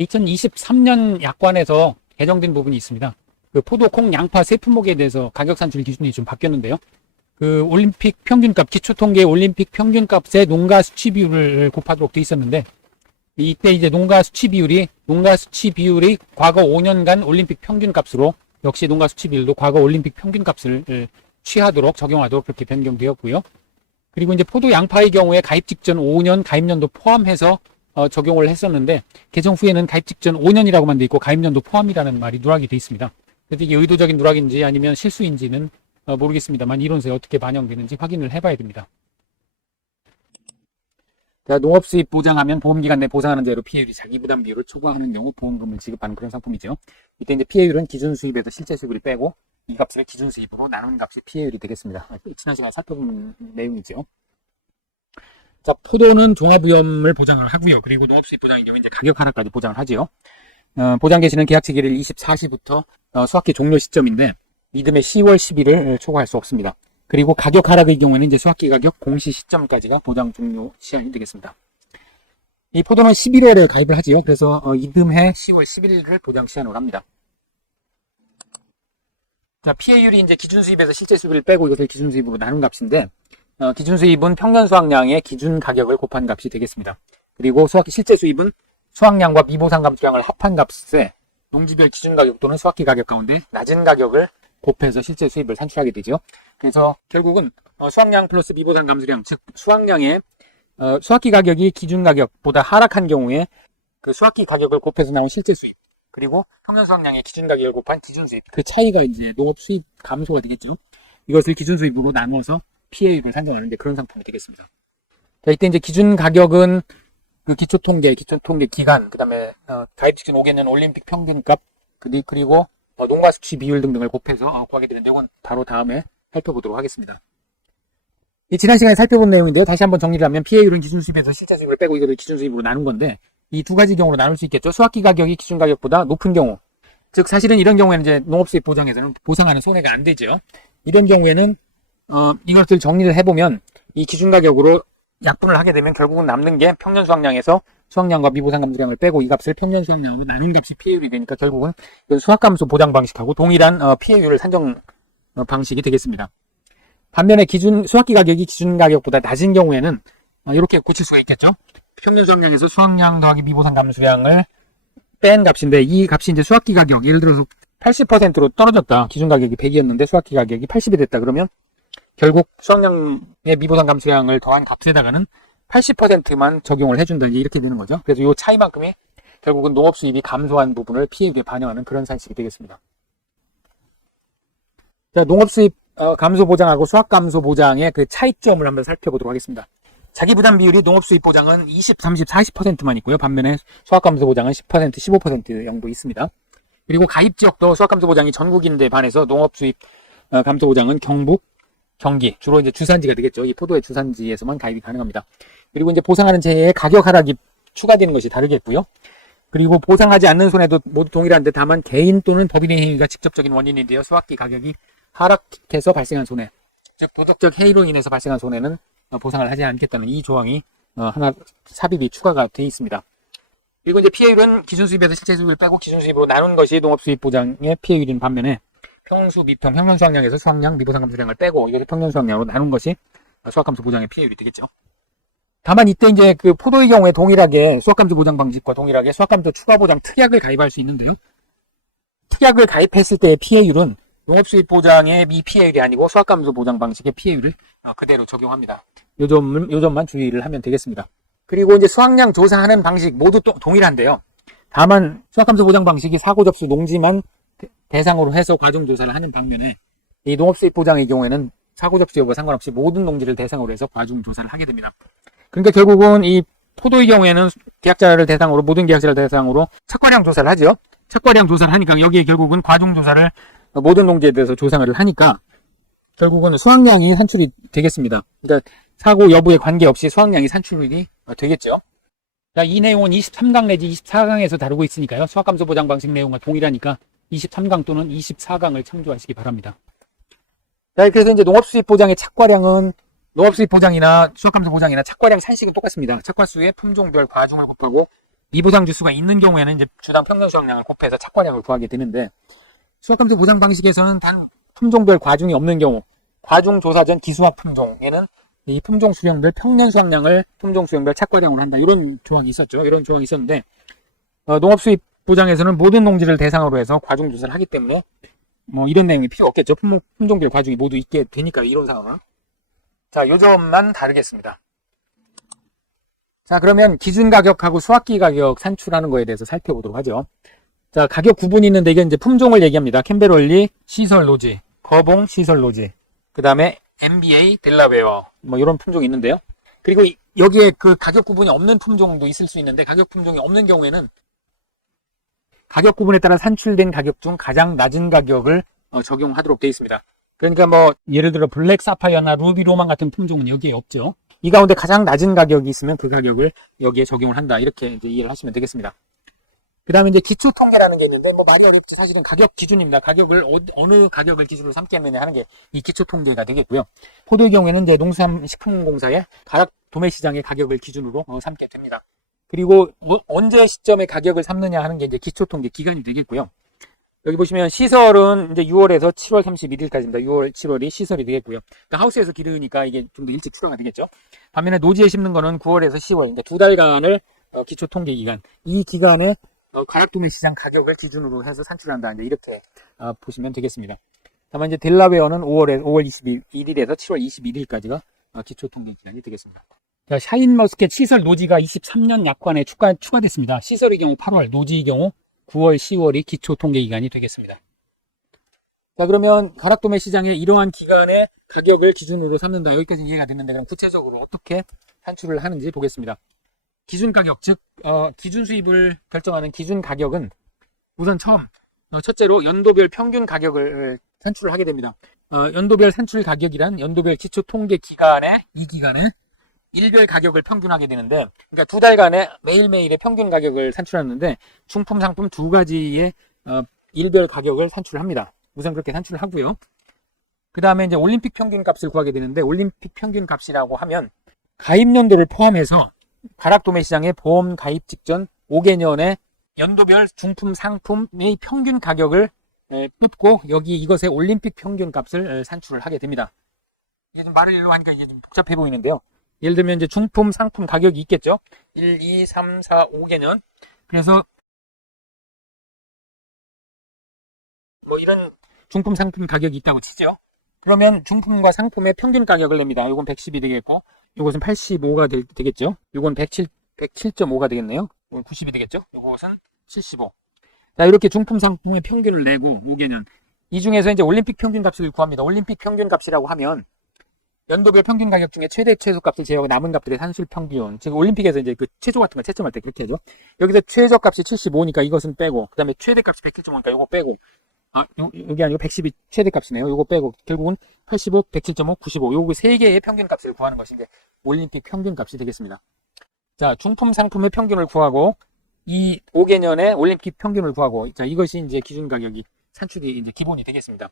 2023년 약관에서 개정된 부분이 있습니다. 그 포도, 콩, 양파 세 품목에 대해서 가격 산출 기준이 좀 바뀌었는데요. 그 올림픽 평균값, 기초통계 올림픽 평균값의 농가 수치 비율을 곱하도록 돼 있었는데, 이때 이제 농가 수치 비율이 과거 5년간 올림픽 평균값으로, 역시 농가 수치 비율도 과거 올림픽 평균값을 취하도록 적용하도록 그렇게 변경되었고요. 그리고 이제 포도, 양파의 경우에 가입 직전 5년 가입년도 포함해서 적용을 했었는데, 개정 후에는 가입 직전 5년이라고만 돼 있고 가입년도 포함이라는 말이 누락이 돼 있습니다. 그래서 이게 의도적인 누락인지 아니면 실수인지는 모르겠습니다만, 이론서에 어떻게 반영되는지 확인을 해봐야 됩니다. 자, 농업수입 보장하면 보험기간 내 보상하는 대로 피해율이 자기부담 비율을 초과하는 경우 보험금을 지급하는 그런 상품이죠. 이때 이제 피해율은 기준 수입에서 실제 수입을 빼고 이 값을 기준 수입으로 나눈 값이 피해율이 되겠습니다. 지난 시간에 살펴본 내용이죠. 자, 포도는 종합위험을 보장을 하고요. 그리고 농업수입 보장의 경우 이제 가격 하락까지 보장을 하지요. 보장 개시는 계약 체기를 24시부터 수확기 종료 시점인데 이듬해 10월 10일을 초과할 수 없습니다. 그리고 가격 하락의 경우에는 이제 수확기 가격 공시 시점까지가 보장 종료 시한이 되겠습니다. 이 포도는 11월에 가입을 하지요. 그래서 이듬해 10월 11일을 보장 시한으로 합니다. 자, 피해율이 이제 기준 수입에서 실제 수입을 빼고 이것을 기준 수입으로 나눈 값인데, 기준 수입은 평년 수확량의 기준 가격을 곱한 값이 되겠습니다. 그리고 수확기 실제 수입은 수확량과 미보상 감수량을 합한 값에 농지별 기준 가격 또는 수확기 가격 가운데 낮은 가격을 곱해서 실제 수입을 산출하게 되죠. 그래서 결국은 수확량 플러스 미보상 감수량, 즉 수확량의 수확기 가격이 기준 가격보다 하락한 경우에 그 수확기 가격을 곱해서 나온 실제 수입, 그리고 평년 수확량의 기준 가격을 곱한 기준 수입, 그 차이가 이제 농업 수입 감소가 되겠죠. 이것을 기준 수입으로 나누어서 피해율을 산정하는 데 그런 상품이 되겠습니다. 자, 이때 이제 기준 가격은 그 기초통계 기간, 그 다음에 가입 직전 5개년 올림픽 평균값, 그리고 농가 수치 비율 등등을 곱해서 구하게 되는 내용은 바로 다음에 살펴보도록 하겠습니다. 이 지난 시간에 살펴본 내용인데요. 다시 한번 정리를 하면 피해율은 기준 수입에서 실제 수입을 빼고 이거를 기준 수입으로 나눈 건데, 이 두 가지 경우로 나눌 수 있겠죠. 수확기 가격이 기준 가격보다 높은 경우, 즉 사실은 이런 경우에는 이제 농업수입 보장에서는 보상하는 손해가 안 되죠. 이런 경우에는 이것을 정리를 해보면 이 기준 가격으로 약분을 하게 되면 결국은 남는 게 평년 수확량에서 수확량과 미보상 감수량을 빼고 이 값을 평년 수확량으로 나눈 값이 피해율이 되니까 결국은 수확감소 보장 방식하고 동일한 피해율을 산정 방식이 되겠습니다. 반면에 수확기 가격이 기준 가격보다 낮은 경우에는 이렇게 고칠 수가 있겠죠. 평년 수확량에서 수확량 더하기 미보상 감수량을 뺀 값인데, 이 값이 이제 수확기 가격, 예를 들어서 80%로 떨어졌다. 기준 가격이 100이었는데 수확기 가격이 80이 됐다. 그러면 결국 수확량의 미보상 감수량을 더한 값에다가는 80%만 적용을 해준다. 이렇게 되는 거죠. 그래서 이 차이만큼이 결국은 농업 수입이 감소한 부분을 피해율에 반영하는 그런 산식이 되겠습니다. 자, 농업 수입 감소 보장하고 수확 감소 보장의 그 차이점을 한번 살펴보도록 하겠습니다. 자기 부담 비율이 농업 수입 보장은 20, 30, 40%만 있고요. 반면에 수확 감소 보장은 10%, 15% 정도 있습니다. 그리고 가입 지역도 수확 감소 보장이 전국인데 반해서 농업 수입 감소 보장은 경북, 경기, 주로 이제 주산지가 되겠죠. 이 포도의 주산지에서만 가입이 가능합니다. 그리고 이제 보상하는 재해에 가격 하락이 추가되는 것이 다르겠고요. 그리고 보상하지 않는 손해도 모두 동일한데 다만 개인 또는 법인의 행위가 직접적인 원인이 되어 수확기 가격이 하락해서 발생한 손해, 즉 도덕적 해이로 인해서 발생한 손해는 보상을 하지 않겠다는 이 조항이 하나 삽입이 추가가 되어 있습니다. 그리고 이제 피해율은 기준 수입에서 실제 수입을 빼고 기준 수입으로 나눈 것이 농업 수입 보장의 피해율인 반면에 평수 미평 평년 수확량에서 수확량 미보상 감수량을 빼고 이것을 평년 수확량으로 나눈 것이 수확 감소 보장의 피해율이 되겠죠. 다만 이때 이제 그 포도의 경우에 동일하게 수확 감소 보장 방식과 동일하게 수확 감소 추가 보장 특약을 가입할 수 있는데요. 특약을 가입했을 때의 피해율은 농업 수입 보장의 미피해율이 아니고 수확 감소 보장 방식의 피해율을 그대로 적용합니다. 요 점만 주의를 하면 되겠습니다. 그리고 이제 수확량 조사하는 방식 모두 동일한데요. 다만 수확 감소 보장 방식이 사고 접수 농지만 대상으로 해서 과정 조사를 하는 반면에 이 농업 수입 보장의 경우에는 사고 접수 여부와 상관없이 모든 농지를 대상으로 해서 과중 조사를 하게 됩니다. 그러니까 결국은 이 포도의 경우에는 계약자를 대상으로, 모든 계약자를 대상으로 착과량 조사를 하죠. 착과량 조사를 하니까 여기에 결국은 과중 조사를 모든 농지에 대해서 조사를 하니까 결국은 수확량이 산출이 되겠습니다. 그러니까 사고 여부에 관계없이 수확량이 산출이 되겠죠. 자, 이 내용은 23강 내지 24강에서 다루고 있으니까요. 수확감소 보장 방식 내용과 동일하니까 23강 또는 24강을 참조하시기 바랍니다. 자, 그래서 이제 농업수입 보장의 착과량은 농업수입 보장이나 수확감소 보장이나 착과량 산식은 똑같습니다. 착과수의 품종별 과중을 곱하고 미보장 주수가 있는 경우에는 이제 주당 평균 수확량을 곱해서 착과량을 구하게 되는데, 수확감소 보장 방식에서는 단 품종별 과중이 없는 경우, 과중 조사 전 기수학 품종에는 이 품종 수령별 평년 수확량을 품종 수령별 착과량으로 한다. 이런 조항이 있었죠. 이런 조항이 있었는데, 농업 수입 보장에서는 모든 농지를 대상으로 해서 과중 조사를 하기 때문에 뭐 이런 내용이 필요 없겠죠. 품종별 과중이 모두 있게 되니까 이런 상황은. 자, 요 점만 다르겠습니다. 자, 그러면 기준 가격하고 수확기 가격 산출하는 거에 대해서 살펴보도록 하죠. 자, 가격 구분이 있는데 이게 이제 품종을 얘기합니다. 캠베롤리 시설 노지, 거봉 시설 노지, 그 다음에 MBA 델라웨어, 뭐 이런 품종이 있는데요. 그리고 여기에 그 가격 구분이 없는 품종도 있을 수 있는데, 가격 품종이 없는 경우에는 가격 구분에 따라 산출된 가격 중 가장 낮은 가격을 적용하도록 되어 있습니다. 그러니까 뭐 예를 들어 블랙 사파이어나 루비 로만 같은 품종은 여기에 없죠. 이 가운데 가장 낮은 가격이 있으면 그 가격을 여기에 적용을 한다. 이렇게 이제 이해를 하시면 되겠습니다. 그 다음에 이제 기초 통계라는 게 있는데, 뭐 많이 어렵죠. 사실은 가격 기준입니다. 가격을 어느 가격을 기준으로 삼겠느냐 하는 게 이 기초 통계가 되겠고요. 포도의 경우에는 이제 농수산식품공사의 가락 도매 시장의 가격을 기준으로 삼게 됩니다. 그리고 언제 시점에 가격을 삼느냐 하는 게 이제 기초 통계 기간이 되겠고요. 여기 보시면 시설은 이제 6월에서 7월 31일까지입니다. 6월, 7월이 시설이 되겠고요. 그러니까 하우스에서 기르니까 이게 좀 더 일찍 출하가 되겠죠. 반면에 노지에 심는 거는 9월에서 10월, 이제 2달간을 기초 통계 기간, 이 기간에 가락도매 시장 가격을 기준으로 해서 산출한다. 이제 이렇게 보시면 되겠습니다. 다만 이제 델라웨어는 5월 21일에서 7월 21일까지가 기초 통계 기간이 되겠습니다. 자, 샤인머스켓 시설 노지가 23년 약관에 추가됐습니다. 시설의 경우 8월, 노지의 경우 9월, 10월이 기초 통계 기간이 되겠습니다. 자, 그러면 가락도매 시장의 이러한 기간의 가격을 기준으로 삼는다. 여기까지 이해가 됐는데, 그럼 구체적으로 어떻게 산출을 하는지 보겠습니다. 기준 가격, 즉 기준 수입을 결정하는 기준 가격은 우선 첫째로 연도별 평균 가격을 산출을 하게 됩니다. 연도별 산출 가격이란 연도별 기초 통계 기간에, 이 기간에 일별 가격을 평균하게 되는데, 그러니까 2달간의 매일매일의 평균 가격을 산출하는데, 중품, 상품 두 가지의 일별 가격을 산출합니다. 우선 그렇게 산출을 하고요. 그 다음에 이제 올림픽 평균 값을 구하게 되는데, 올림픽 평균 값이라고 하면 가입 연도를 포함해서 가락도매 시장의 보험 가입 직전 5개년의 연도별 중품, 상품의 평균 가격을 뽑고 여기 이것의 올림픽 평균 값을 산출을 하게 됩니다. 이게 좀 말을 일로 하니까 이게 좀 복잡해 보이는데요. 예를 들면 이제 중품, 상품 가격이 있겠죠. 1, 2, 3, 4, 5개년. 그래서 뭐 이런 중품, 상품 가격이 있다고 치죠. 그러면 중품과 상품의 평균 가격을 냅니다. 이건 110이 되겠고, 이것은 85가 되겠죠. 이건 107.5가 되겠네요. 이건 90이 되겠죠. 이것은 75. 자, 이렇게 중품, 상품의 평균을 내고 5개년. 이 중에서 이제 올림픽 평균 값을 구합니다. 올림픽 평균 값이라고 하면 연도별 평균 가격 중에 최대 최소값을 제외하고 남은 값들의 산술 평균. 즉 올림픽에서 이제 그 최저 같은 거 채점할 때 그렇게 하죠. 여기서 최저값이 75니까 이것은 빼고, 그다음에 최대값이 107.5니까 이거 빼고, 여기 아니고 110이 최대값이네요. 이거 빼고 결국은 85, 107.5, 95 요거 세 개의 평균 값을 구하는 것이 이제 올림픽 평균 값이 되겠습니다. 자, 중품, 상품의 평균을 구하고 이 5개년의 올림픽 평균을 구하고, 자, 이것이 이제 기준 가격이 산출이 이제 기본이 되겠습니다.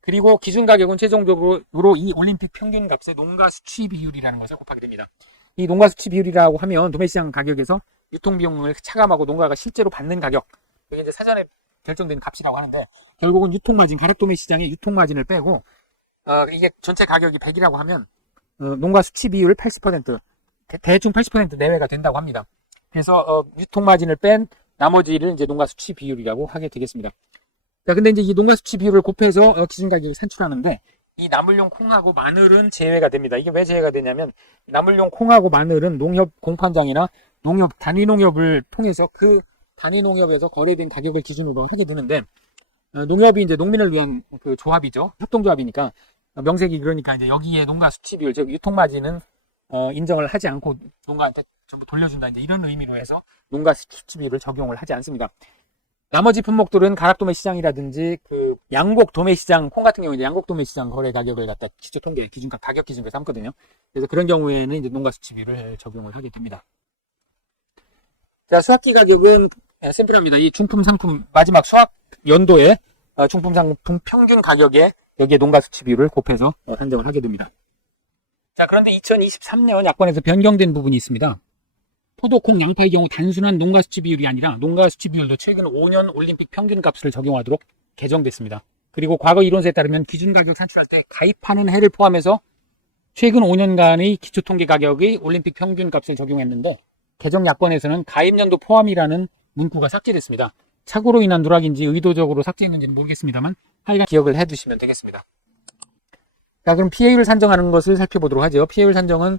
그리고 기준 가격은 최종적으로 이 올림픽 평균 값의 농가 수치 비율이라는 것을 곱하게 됩니다. 이 농가 수치 비율이라고 하면 도매시장 가격에서 유통비용을 차감하고 농가가 실제로 받는 가격, 이게 이제 사전에 결정된 값이라고 하는데, 결국은 유통마진, 가락도매시장의 유통마진을 빼고 이게 전체 가격이 100이라고 하면 농가 수치 비율 80%, 대충 80% 내외가 된다고 합니다. 그래서 유통마진을 뺀 나머지를 이제 농가 수치 비율이라고 하게 되겠습니다. 자, 근데 이제 이 농가 수치 비율을 곱해서 기준 가격을 산출하는데, 이 나물용 콩하고 마늘은 제외가 됩니다. 이게 왜 제외가 되냐면, 나물용 콩하고 마늘은 농협 공판장이나 농협 단위 농협을 통해서 그 단위 농협에서 거래된 가격을 기준으로 하게 되는데, 농협이 이제 농민을 위한 그 조합이죠. 협동조합이니까 명색이 그러니까 이제 여기에 농가 수치 비율, 즉 유통마진은 인정을 하지 않고 농가한테 전부 돌려준다, 이제 이런 의미로 해서 농가 수치 비율을 적용을 하지 않습니다. 나머지 품목들은 가락도매 시장이라든지 그 양곡 도매 시장, 콩 같은 경우는 양곡 도매 시장 거래 가격을 갖다 기초 통계 기준값 가격 기준으로 삼거든요. 그래서 그런 경우에는 이제 농가 수치 비율을 적용을 하게 됩니다. 자, 수확기 가격은 샘플합니다. 이 중품 상품 마지막 수확 연도에 중품 상품 평균 가격에 여기에 농가 수치 비율을 곱해서 산정을 하게 됩니다. 자, 그런데 2023년 약관에서 변경된 부분이 있습니다. 포도, 콩, 양파의 경우 단순한 농가 수치 비율이 아니라 농가 수치 비율도 최근 5년 올림픽 평균 값을 적용하도록 개정됐습니다. 그리고 과거 이론서에 따르면 기준 가격 산출할 때 가입하는 해를 포함해서 최근 5년간의 기초 통계 가격의 올림픽 평균 값을 적용했는데 개정 야권에서는 가입 연도 포함이라는 문구가 삭제됐습니다. 착오로 인한 누락인지 의도적으로 삭제했는지는 모르겠습니다만 하여간 기억을 해두시면 되겠습니다. 자, 그럼 PA를 산정하는 것을 살펴보도록 하죠. PA를 산정은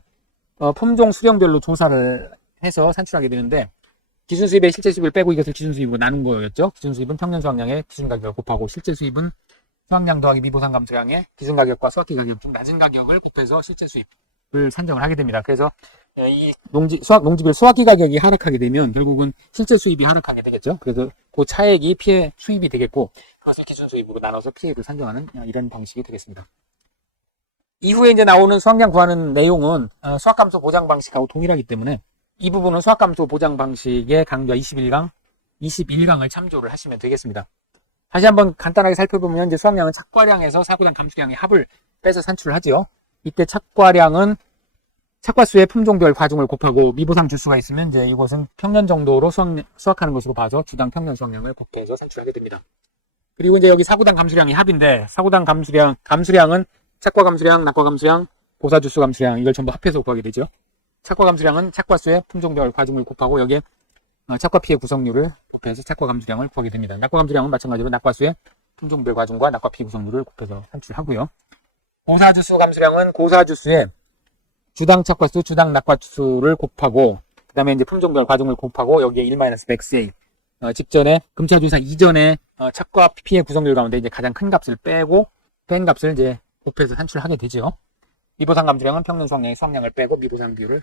품종 수령별로 조사를 해서 산출하게 되는데 기준 수입의 실제 수입을 빼고 이것을 기준 수입으로 나눈 거였죠. 기준 수입은 평년 수확량의 기준 가격을 곱하고 실제 수입은 수확량 더하기 미보상 감소량의 기준 가격과 수확기 가격 중 낮은 가격을 곱해서 실제 수입을 산정을 하게 됩니다. 그래서 이 농지별 수확기 가격이 하락하게 되면 결국은 실제 수입이 하락하게 되겠죠. 그래서 그 차액이 피해 수입이 되겠고 그것을 기준 수입으로 나눠서 피해를 산정하는 이런 방식이 되겠습니다. 이후에 이제 나오는 수확량 구하는 내용은 수확감소 보장 방식하고 동일하기 때문에 이 부분은 수확감소 보장 방식의 강좌 21강을 참조를 하시면 되겠습니다. 다시 한번 간단하게 살펴보면 이제 수확량은 착과량에서 사고당 감수량의 합을 빼서 산출을 하죠. 이때 착과량은 착과수의 품종별 과중을 곱하고 미보상 주수가 있으면 이제 이것은 평년 정도로 수확하는 것으로 봐서 주당 평년 수확량을 곱해서 산출하게 됩니다. 그리고 이제 여기 사고당 감수량의 합인데 사고당 감수량은 착과 감수량, 낙과 감수량, 보사 주수 감수량 이걸 전부 합해서 구하게 되죠. 착과 감수량은 착과수의 품종별 과중을 곱하고 여기에 착과 피해 구성률을 곱해서 착과 감수량을 구하게 됩니다. 낙과 감수량은 마찬가지로 낙과수의 품종별 과중과 낙과 피해 구성률을 곱해서 산출하고요. 고사 주수 감수량은 고사 주수의 주당 착과수, 주당 낙과수를 곱하고 그 다음에 이제 품종별 과중을 곱하고 여기에 1-맥스A 직전에 금차조사 이전에 착과 피해 구성률 가운데 이제 가장 큰 값을 빼고 뺀 값을 이제 곱해서 산출하게 되죠. 미보상 감수량은 평년 수확량의 수확량을 빼고 미보상 비율을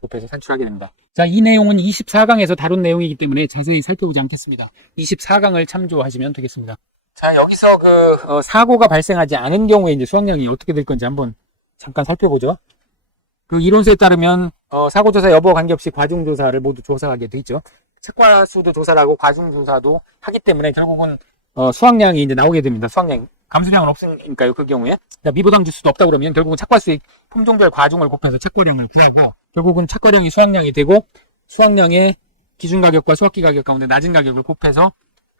곱해서 산출하게 됩니다. 자, 이 내용은 24강에서 다룬 내용이기 때문에 자세히 살펴보지 않겠습니다. 24강을 참조하시면 되겠습니다. 자, 여기서 사고가 발생하지 않은 경우에 이제 수확량이 어떻게 될 건지 한번 잠깐 살펴보죠. 그 이론서에 따르면 사고조사 여부와 관계없이 과중조사를 모두 조사하게 돼 있죠. 착과수도 조사를 하고 과중조사도 하기 때문에 결국은 수확량이 이제 나오게 됩니다. 수확량 감수량은 없으니까요. 그 경우에 미보당 주수도 없다 그러면 결국은 착과수의 품종별 과중을 곱해서 착과량을 구하고 결국은 착과량이 수확량이 되고 수확량의 기준 가격과 수확기 가격 가운데 낮은 가격을 곱해서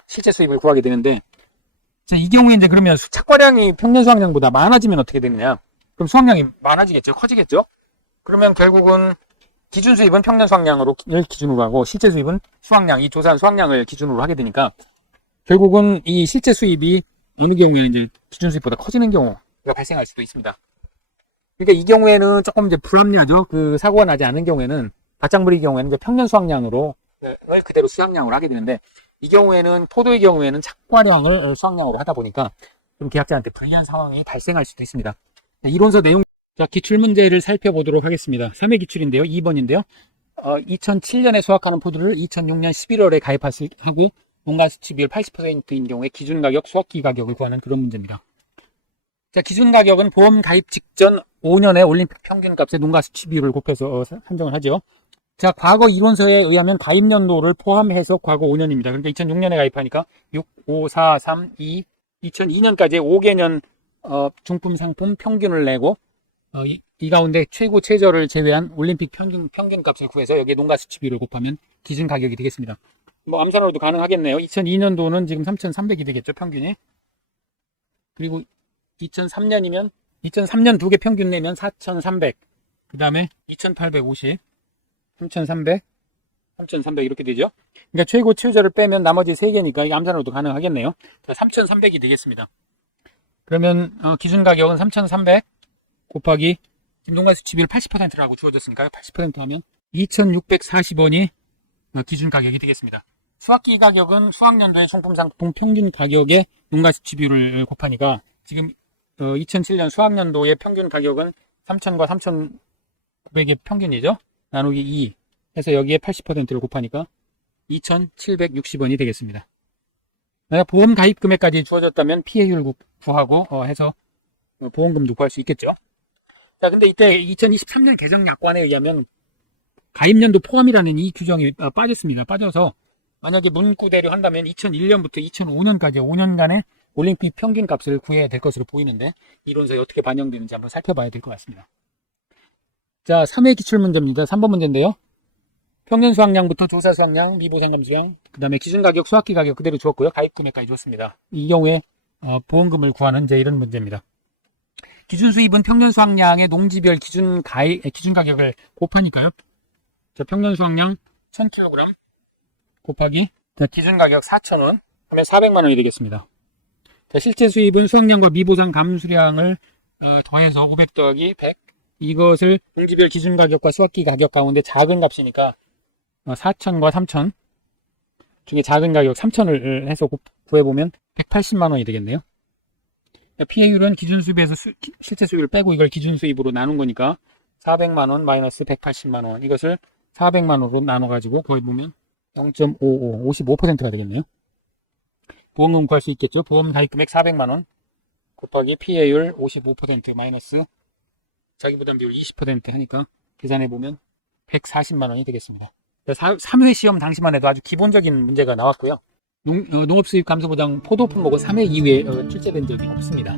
실제 수입을 구하게 되는데 자, 이 경우에 이제 그러면 착과량이 평년 수확량보다 많아지면 어떻게 되느냐? 그럼 수확량이 많아지겠죠? 커지겠죠? 그러면 결국은 기준 수입은 평년 수확량을 기준으로 하고 실제 수입은 수확량, 이 조사한 수확량을 기준으로 하게 되니까 결국은 이 실제 수입이 어느 경우에는 이제 기준 수입보다 커지는 경우가 발생할 수도 있습니다. 그러니까 이 경우에는 조금 이제 불합리하죠. 그 사고가 나지 않은 경우에는 밭작물의 경우에는 이제 평년 수확량으로 그대로 수확량을 하게 되는데 이 경우에는 포도의 경우에는 착과량을 수확량으로 하다 보니까 좀 계약자한테 불리한 상황이 발생할 수도 있습니다. 이론서 내용 자, 기출문제를 살펴보도록 하겠습니다. 3회 기출인데요. 2번인데요. 2007년에 수확하는 포도를 2006년 11월에 가입하고 농가 수치 비율 80%인 경우에 기준 가격, 수확기 가격을 구하는 그런 문제입니다. 자, 기준 가격은 보험 가입 직전 5년의 올림픽 평균 값의 농가 수치 비율을 곱해서 산정을 하죠. 자, 과거 이론서에 의하면 가입 연도를 포함해서 과거 5년입니다. 그러니까 2006년에 가입하니까 6, 5, 4, 3, 2, 2002년까지 5개년 중품 상품 평균을 내고 이 가운데 최고 최저를 제외한 올림픽 평균 값을 구해서 여기에 농가 수치 비율을 곱하면 기준 가격이 되겠습니다. 뭐 암산으로도 가능하겠네요. 2002년도는 지금 3,300이 되겠죠, 평균이. 그리고 2003년이면 2003년 두 개 평균 내면 4,300. 그 다음에 2,850, 3,300, 3,300 이렇게 되죠. 그러니까 최고 최저를 빼면 나머지 세 개니까 이게 암산으로도 가능하겠네요. 3,300이 되겠습니다. 그러면 기준 가격은 3,300 곱하기 지금 농가 수치 비율 80%라고 주어졌으니까요. 80% 하면 2,640원이 기준 가격이 되겠습니다. 수확기 가격은 수확년도의 총품 상품 평균 가격의 농가 수치 비율을 곱하니까 지금 2007년 수확년도의 평균 가격은 3,000과 3,900의 평균이죠. 나누기 2 해서 여기에 80%를 곱하니까 2,760원이 되겠습니다. 만약 보험 가입 금액까지 주어졌다면 피해율 구하고 해서 보험금도 구할 수 있겠죠. 자, 근데 이때 2023년 개정 약관에 의하면 가입연도 포함이라는 이 규정이 빠졌습니다. 빠져서 만약에 문구대로 한다면 2001년부터 2005년까지 5년간의 올림픽 평균 값을 구해야 될 것으로 보이는데 이론서에 어떻게 반영되는지 한번 살펴봐야 될 것 같습니다. 자, 3회 기출문제입니다. 3번 문제인데요. 평년 수확량부터 조사 수확량, 미보상 감수량, 그 다음에 기준 가격, 수확기 가격 그대로 주었고요. 가입 금액까지 줬습니다. 이 경우에 보험금을 구하는 이제 이런 문제입니다. 기준 수입은 평년 수확량의 농지별 기준 가격을 곱하니까요. 자, 평년 수확량 1000kg 곱하기 기준 가격 4,000원 하면 400만 원이 되겠습니다. 자, 실제 수입은 수확량과 미보상 감수량을 더해서 500 더하기 100 이것을 농지별 기준 가격과 수확기 가격 가운데 작은 값이니까 4,000과 3,000 중에 작은 가격 3,000을 해서 구해보면 180만 원이 되겠네요. 피해율은 기준 수입에서 실제 수입을 빼고 이걸 기준 수입으로 나눈 거니까 400만 원 마이너스 180만 원 이것을 400만 원으로 나눠가지고 거의 보면 0.55, 55%가 되겠네요. 보험금 구할 수 있겠죠. 보험 가입 금액 400만 원 곱하기 피해율 55% 마이너스 자기부담 비율 20% 하니까 계산해보면 140만 원이 되겠습니다. 3회 시험 당시만 해도 아주 기본적인 문제가 나왔고요. 농업수입 감소보장 포도 품목은 3회 이후에 출제된 적이 없습니다.